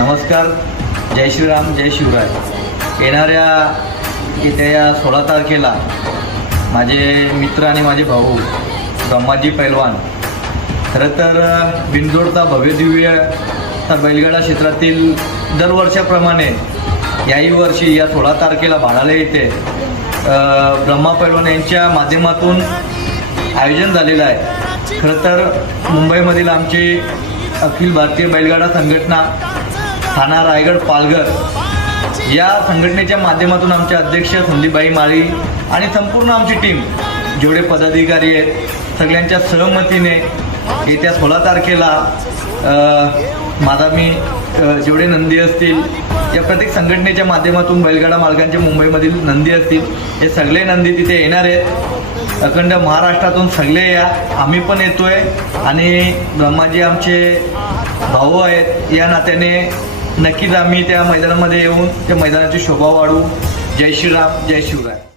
नमस्कार. जय श्रीराम, जय शिवराय. येत्या या 16 तारखेला माझे मित्र आणि माझे भाऊ ब्रह्माजी पैलवान, खरं तर बिनजोडचा भव्यदिव्य तर बैलगाडा क्षेत्रातील दरवर्षाप्रमाणे याही वर्षी या 16 तारखेला भाडाला येथे ब्रह्मा पैलवान यांच्या माध्यमातून आयोजन झालेलं आहे. खरं तर मुंबईमधील आमची अखिल भारतीय बैलगाडा संघटना ठाणा, रायगड, पालघर या संघटनेच्या माध्यमातून आमचे अध्यक्ष संदीपभाई माळी आणि संपूर्ण आमची टीम, जेवढे पदाधिकारी आहेत सगळ्यांच्या सहमतीने येत्या 16 तारखेला मी जेवढे नंदी असतील या प्रत्येक संघटनेच्या माध्यमातून बैलगाडा मालकांचे मुंबईमधील नंदी असतील हे सगळे नंदी तिथे येणार आहेत. अखंड महाराष्ट्रातून सगळे या, आम्ही पण येतोय आणि ब्रह्माजी आमचे भाऊ आहेत या नात्याने नक्कीच आम्ही त्या मैदानामध्ये येऊन त्या मैदानाची शोभा वाढवू. जय श्रीराम, जय शिवराय.